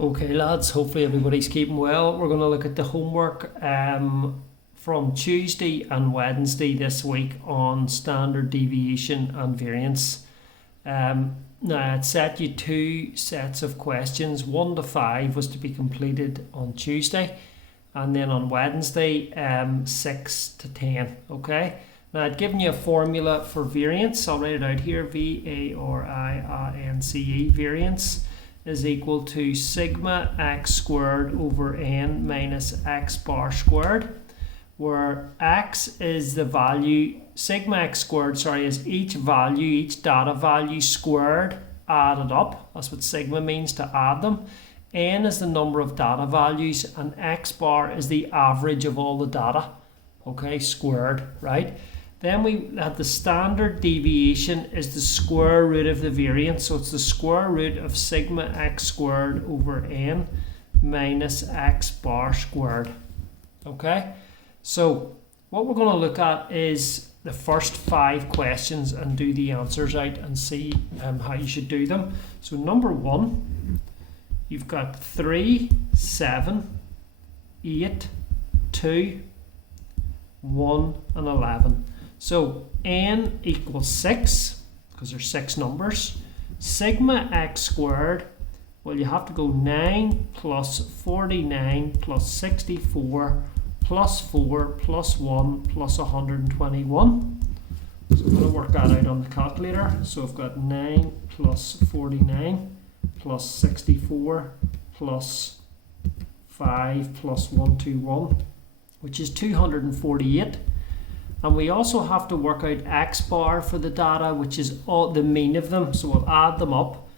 Okay lads, hopefully everybody's keeping well. We're going to look at the homework from Tuesday and Wednesday this week on standard deviation and variance. Now I'd set you two sets of questions. 1 to 5 was to be completed on Tuesday, and then on Wednesday 6 to 10. Okay, now I'd given you a formula for variance. I'll write it out here. V-A-R-I-A-N-C-E, variance is equal to sigma x squared over n minus x bar squared, where x is the value, sigma x squared, is each value, each data value squared added up. That's what sigma means, to add them. N is the number of data values, and x bar is the average of all the data, okay, squared, right? Then we had the standard deviation is the square root of the variance, so it's the square root of sigma x squared over n minus x bar squared. Okay, so what we're going to look at is the first 5 questions and do the answers out and see how you should do them. So number 1, you've got 3, 7, 8, 2, 1 and 11. So n equals 6, because there's 6 numbers. Sigma x squared, well, you have to go 9 plus 49 plus 64 plus 4 plus 1 plus 121. So I'm going to work that out on the calculator. So I've got 9 plus 49 plus 64 plus 5 plus 121, which is 248. And we also have to work out x bar for the data, which is all the mean of them. So we'll add them up.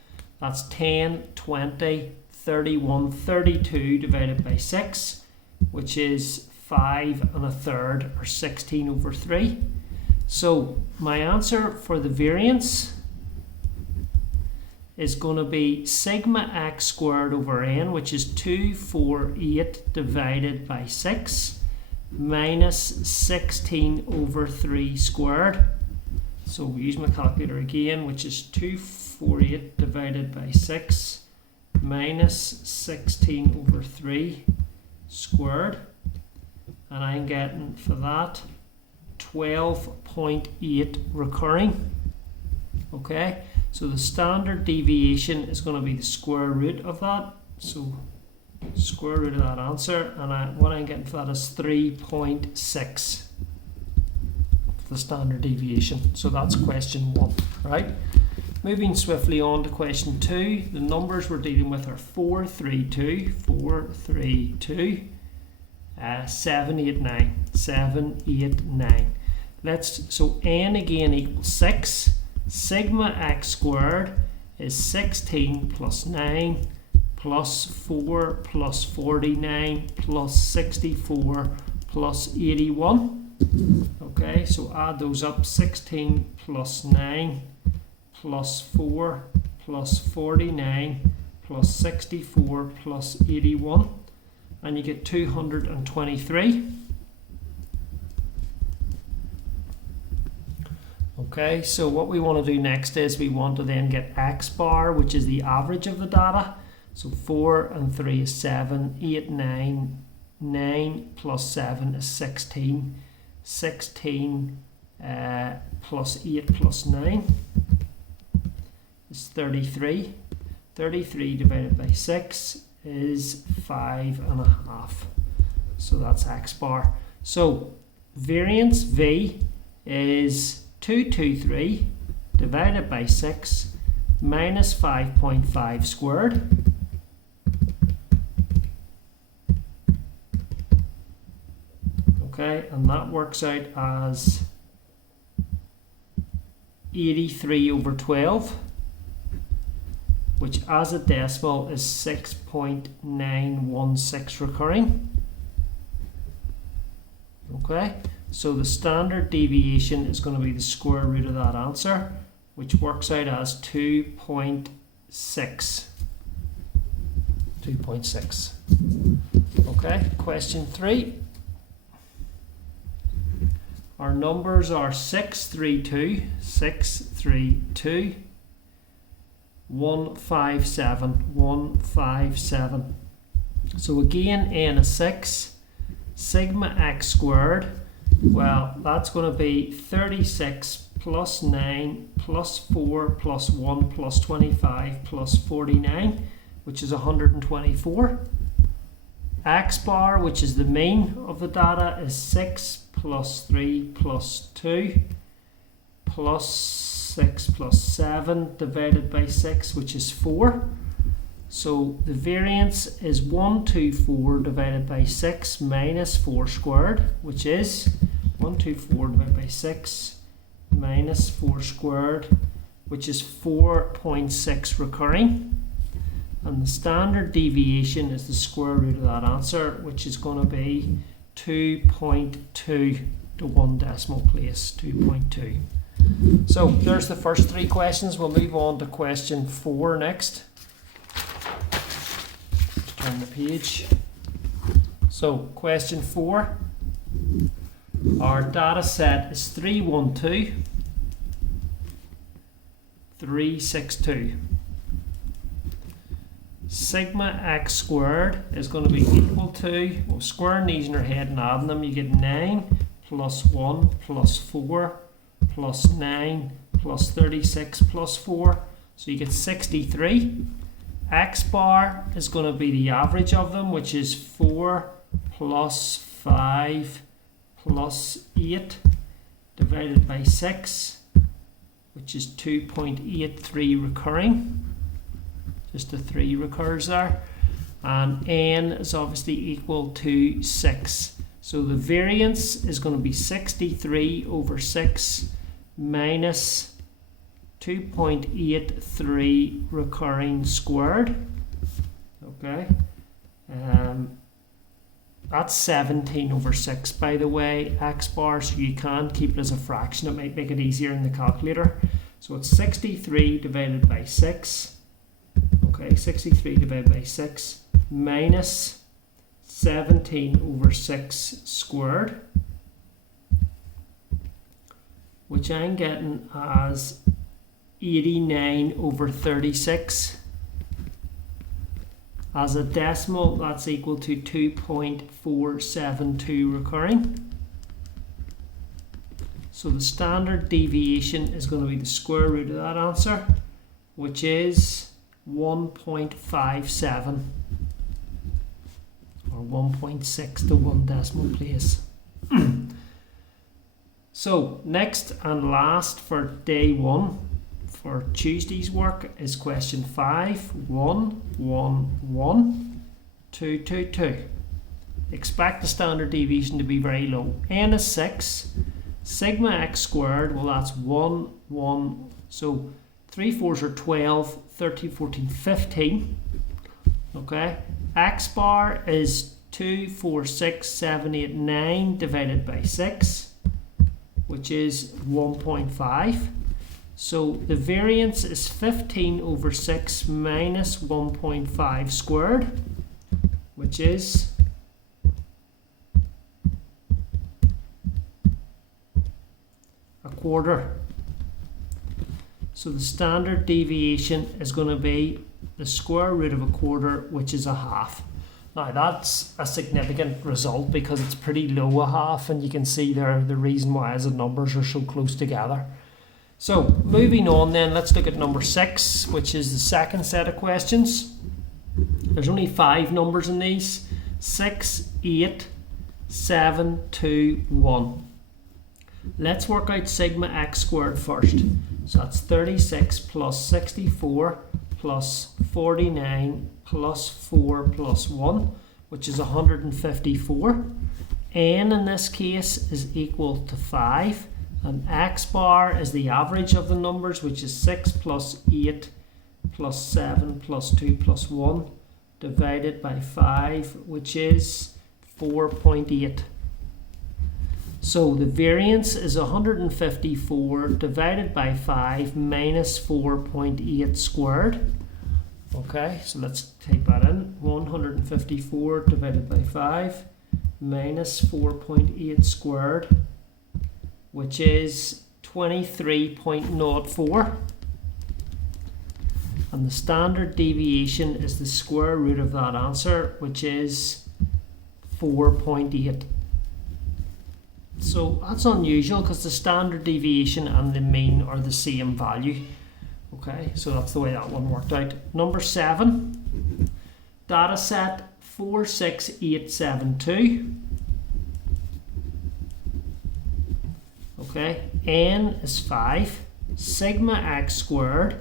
That's 10, 20, 31, 32 divided by 6, which is 5 1/3, or 16 over 3. So my answer for the variance is going to be sigma x squared over n, which is 248 divided by 6, minus 16 over 3 squared. So we use my calculator again, which is 248 divided by 6 minus 16 over 3 squared, and I'm getting for that 12.8 recurring. Okay, so the standard deviation is going to be the square root of that, so square root of that answer, and what I'm getting for that is 3.6 for the standard deviation. So that's question 1, right? Moving swiftly on to question 2, the numbers we're dealing with are 4, 3, 2, 4, 3, 2, 7, 8, 9, 7, 8, 9. So n again equals 6. Sigma x squared is 16 plus 9 plus 4 plus 49 plus 64 plus 81. Okay, so add those up. 16 plus 9 plus 4 plus 49 plus 64 plus 81, and you get 223. Okay, so what we want to do next is we want to then get x bar, which is the average of the data. So 4 and 3 is 7, 8, 9, 9 plus 7 is 16, 16 plus 8 plus 9 is 33, 33 divided by 6 is 5.5, so that's x bar. So variance V is 223 divided by 6 minus 5.5 squared. Okay, and that works out as 83 over 12, which as a decimal is 6.916 recurring. Okay, so the standard deviation is going to be the square root of that answer, which works out as 2.6. 2.6. Okay, question 3. Our numbers are 632, 632, 157. So again, n is 6. Sigma x squared, well, that's going to be 36 plus 9 plus 4 plus 1 plus 25 plus 49, which is 124. X bar, which is the mean of the data, is 6 plus 3 plus 2 plus 6 plus 7 divided by 6, which is 4. So the variance is 124 divided by 6 minus 4 squared, which is 124 divided by 6 minus 4 squared, which is 4.6 recurring. And the standard deviation is the square root of that answer, which is going to be 2.2 to 1 decimal place, 2.2. So there's the first 3 questions. We'll move on to question 4 next. Turn the page. So question 4, our data set is 312, 362. Sigma x squared is going to be equal to, well, squaring these in your head and adding them, you get 9 plus 1 plus 4 plus 9 plus 36 plus 4, so you get 63. X bar is going to be the average of them, which is 4 plus 5 plus 8 divided by 6, which is 2.83 recurring. Just a 3 recurs there. And n is obviously equal to 6. So the variance is going to be 63 over 6 minus 2.83 recurring squared. Okay. That's 17 over 6, by the way, x bar, so you can keep it as a fraction. It might make it easier in the calculator. So it's 63 divided by 6. Okay, 63 divided by 6 minus 17 over 6 squared, which I'm getting as 89 over 36. As a decimal, that's equal to 2.472 recurring. So the standard deviation is going to be the square root of that answer, which is 1.57, or 1.6 to 1 decimal place. So next and last for day 1 for Tuesday's work is question 5, 1, 1, 1, 2, 2, 2. Expect the standard deviation to be very low. N is 6. Sigma x squared, well, that's 1, 1. So 3 4s are 12, 13, 14, 15. Okay. X bar is 2, 4, 6, 7, 8, 9 divided by 6, which is 1.5. So the variance is 15 over 6 minus 1.5 squared, which is a quarter. So the standard deviation is going to be the square root of a quarter, which is a half. Now that's a significant result because it's pretty low, a half, and you can see there the reason why is the numbers are so close together. So moving on then, let's look at number 6, which is the second set of questions. There's only 5 numbers in these: 6, 8, 7, 2, 1. Let's work out sigma x squared first. So that's 36 plus 64 plus 49 plus 4 plus 1, which is 154. N in this case is equal to 5. And x bar is the average of the numbers, which is 6 plus 8 plus 7 plus 2 plus 1 divided by 5, which is 4.8. So the variance is 154 divided by 5 minus 4.8 squared. Okay, so let's take that in. 154 divided by 5 minus 4.8 squared, which is 23.04. And the standard deviation is the square root of that answer, which is 4.8. So that's unusual because the standard deviation and the mean are the same value. Okay, so that's the way that one worked out. Number 7, data set 46872. Okay, n is 5. Sigma x squared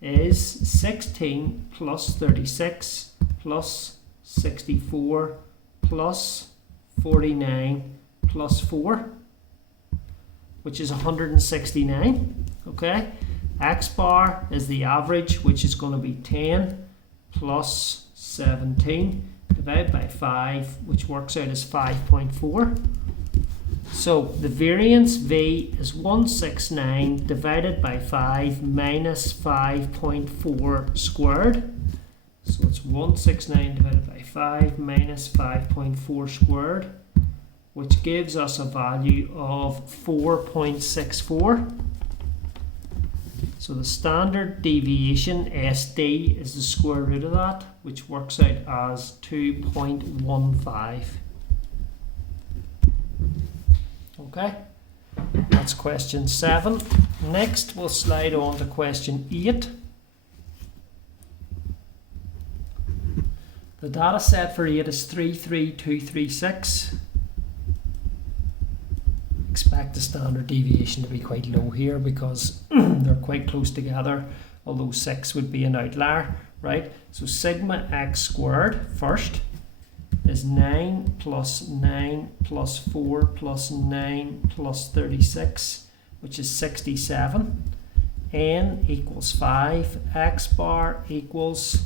is 16 plus 36 plus 64 plus 49 plus 4, which is 169. Okay, x bar is the average, which is going to be 10 plus 17 divided by 5, which works out as 5.4. So the variance V is 169 divided by 5 minus 5.4 squared. So it's 169 divided by 5 minus 5.4 squared, which gives us a value of 4.64. So the standard deviation, SD, is the square root of that, which works out as 2.15. Okay, that's question 7. Next, we'll slide on to question 8. The data set for 8 is 33236. Expect the standard deviation to be quite low here because they're quite close together, although 6 would be an outlier, right? So sigma x squared first is 9 plus 9 plus 4 plus 9 plus 36, which is 67. N equals 5. X bar equals,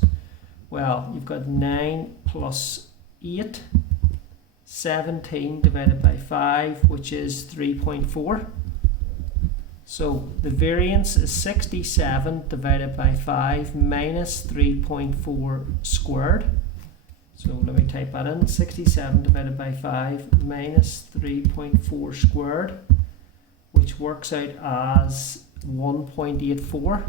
well, you've got 9 plus 8, 17 divided by 5, which is 3.4. So the variance is 67 divided by 5 minus 3.4 squared. So let me type that in. 67 divided by 5 minus 3.4 squared, which works out as 1.84.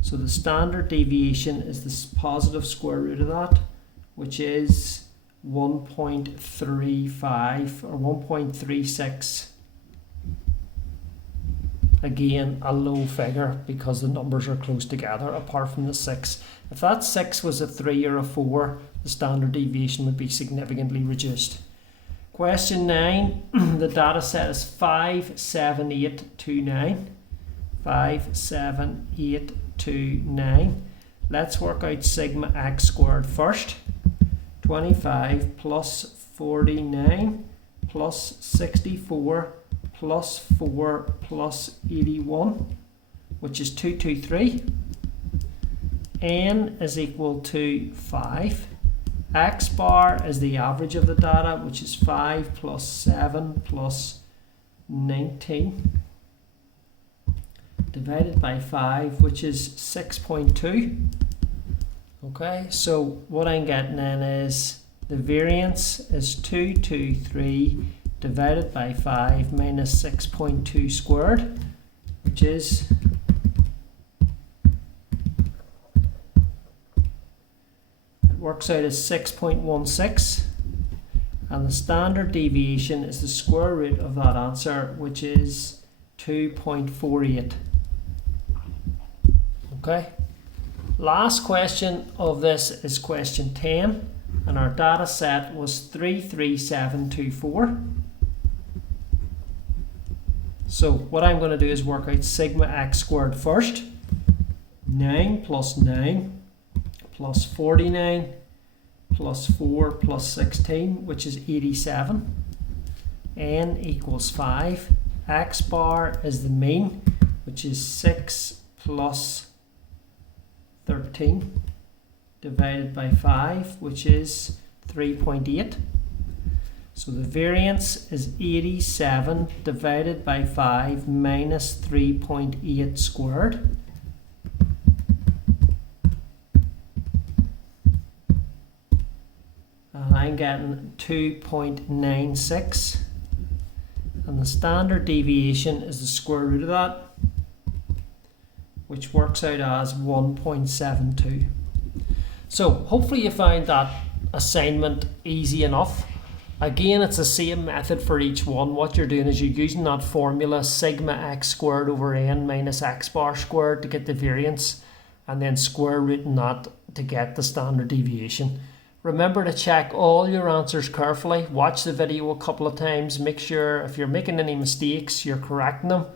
So the standard deviation is the positive square root of that, which is 1.35 or 1.36. Again, a low figure because the numbers are close together apart from the 6. If that 6 was a 3 or a 4, the standard deviation would be significantly reduced. Question 9, the data set is 57829. 57829. Let's work out sigma x squared first. 25 plus 49 plus 64 plus 4 plus 81, which is 223. N is equal to 5. X bar is the average of the data, which is 5 plus 7 plus 19 divided by 5, which is 6.2. Okay, so what I'm getting then is the variance is 223 divided by 5 minus 6.2 squared, which is works out as 6.16, and the standard deviation is the square root of that answer, which is 2.48. Okay, last question of this is question 10, and our data set was 33724. So what I'm going to do is work out sigma x squared first. 9 plus 9 plus 49 plus 4 plus 16, which is 87. N equals 5. X bar is the mean, which is 6 plus 13 divided by 5, which is 3.8. So the variance is 87 divided by 5 minus 3.8 squared. And I'm getting 2.96. And the standard deviation is the square root of that, which works out as 1.72. So hopefully you found that assignment easy enough. Again, it's the same method for each one. What you're doing is you're using that formula sigma x squared over n minus x bar squared to get the variance, and then square rooting that to get the standard deviation. Remember to check all your answers carefully. Watch the video a couple of times. Make sure if you're making any mistakes, you're correcting them.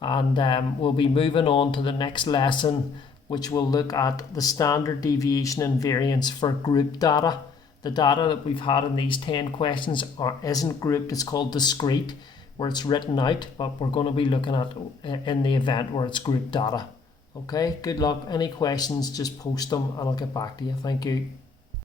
And we'll be moving on to the next lesson, which will look at the standard deviation and variance for group data. The data that we've had in these 10 questions isn't grouped, it's called discrete, where it's written out, but we're going to be looking at in the event where it's group data. Okay, good luck. Any questions, just post them and I'll get back to you. Thank you.